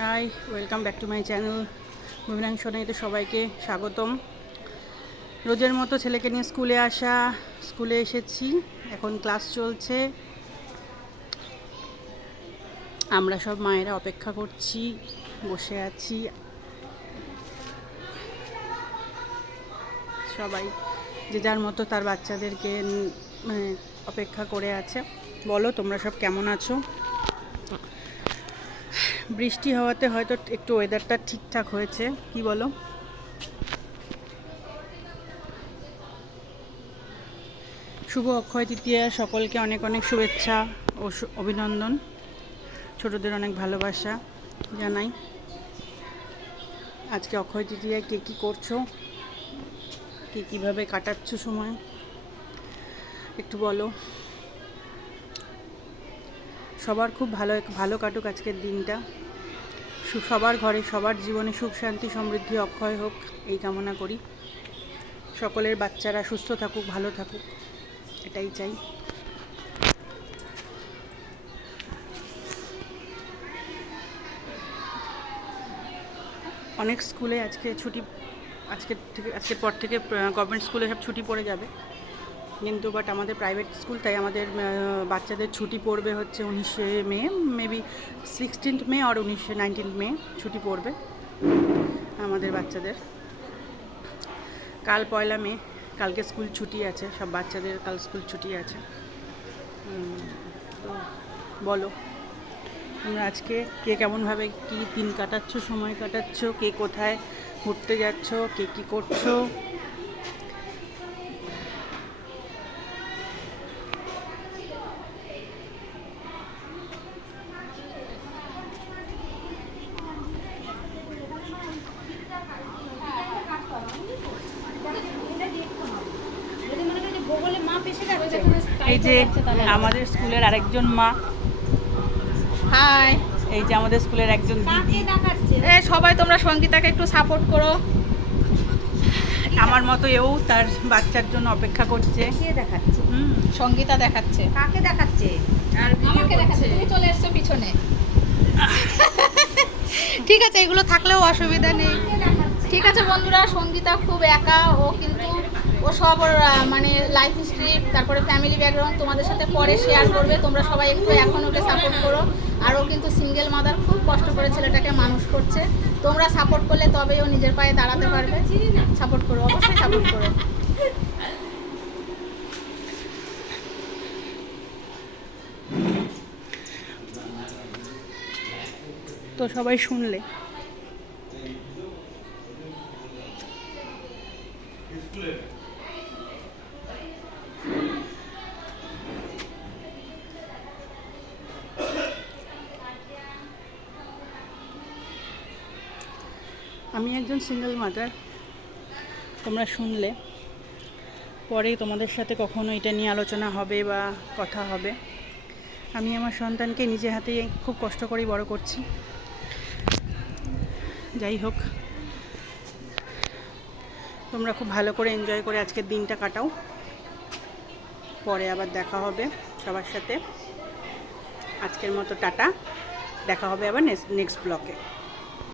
High, welcome back to my channel. মুভিনাংশনাইতে সবাইকে স্বাগতম। রোজের মতো ছেলেকে নিয়ে স্কুলে এসেছি। এখন ক্লাস চলছে। আমরা সব মায়েরা অপেক্ষা করছি, বসে আছি। সবাই যে যার মতো তার বাচ্চাদেরকে অপেক্ষা করে আছে। বলো তোমরা সব কেমন আছো? বৃষ্টি হওয়াতে হয়তো একটু ওয়েদারটা ঠিকঠাক হয়েছে, কি বলো? শুভ অক্ষয় তৃতীয়া, সকলকে অনেক অনেক শুভেচ্ছা ও অভিনন্দন। ছোটদের অনেক ভালোবাসা জানাই। আজকে অক্ষয় তৃতীয়ায় কে কী করছো, কে কীভাবে কাটাচ্ছ সময়, একটু বলো। সবার খুব ভালো কাটুক আজকের দিনটা। সবার ঘরে, সবার জীবনে সুখ শান্তি সমৃদ্ধি অক্ষয় হোক, এই কামনা করি। সকলের বাচ্চারা সুস্থ থাকুক, ভালো থাকুক, এটাই চাই। অনেক স্কুলে আজকে ছুটি, আজকের পর থেকে গভর্নমেন্ট স্কুলে সব ছুটি পড়ে যাবে, কিন্তু আমাদের প্রাইভেট স্কুল, তাই আমাদের বাচ্চাদের ছুটি পড়বে হচ্ছে 19শে মে, মেবি 16th মে আর 19th মে ছুটি পড়বে আমাদের বাচ্চাদের। কাল 1 মে, কালকে স্কুল ছুটি আছে, সব বাচ্চাদের কাল স্কুল ছুটি আছে। তো বলো তোমরা আজকে কে কেমনভাবে কী দিন কাটাচ্ছ, সময় কাটাচ্ছ, কে কোথায় ঘুরতে যাচ্ছ, কে কী করছো। এই যে আমাদের স্কুলের আরেকজন মা, হাই। এই যে আমাদের স্কুলের একজন দিদি। সবাই তোমরা সঙ্গীতাকে একটু সাপোর্ট করো। আমার মতো এও তার বাচ্চার জন্য অপেক্ষা করছে। কে দেখাচ্ছে? সঙ্গীতা দেখাচ্ছে। কাকে দেখাচ্ছে? আর আমাকে দেখাচ্ছে। তুমি চলে এসছো পিছনে। ঠিক আছে, এগুলো থাকলেও অসুবিধা নেই। ঠিক আছে বন্ধুরা, সঙ্গীতা খুব একা। ও সব মানে লাইফ হিস্ট্রি, তারপরে ফ্যামিলি ব্যাকগ্রাউন্ড তোমাদের সাথে পরে শেয়ার করবে। তোমরা সবাই একটু এখন ওকে সাপোর্ট করো। আর ও কিন্তু সিঙ্গেল মাদার, খুব কষ্ট করে ছেলেটাকে মানুষ করছে। তোমরা সাপোর্ট করলে তবেই ও নিজের পায়ে দাঁড়াতে পারবে। সাপোর্ট করো, অবশ্যই সাপোর্ট করো। তো সবাই শুনলে। আমি একজন সিঙ্গেল মাদার, তোমরা শুনলে। পরে তোমাদের সাথে কখনো এটা নিয়ে আলোচনা হবে বা কথা হবে। আমি আমার সন্তানকে নিজে হাতে খুব কষ্ট করেই বড় করছি। যাই হোক, তোমরা খুব ভালো করে এনজয় করে আজকের দিনটা কাটাও। পরে আবার দেখা হবে সবার সাথে। আজকের মতো টাটা, দেখা হবে আবার নেক্সট ব্লকে।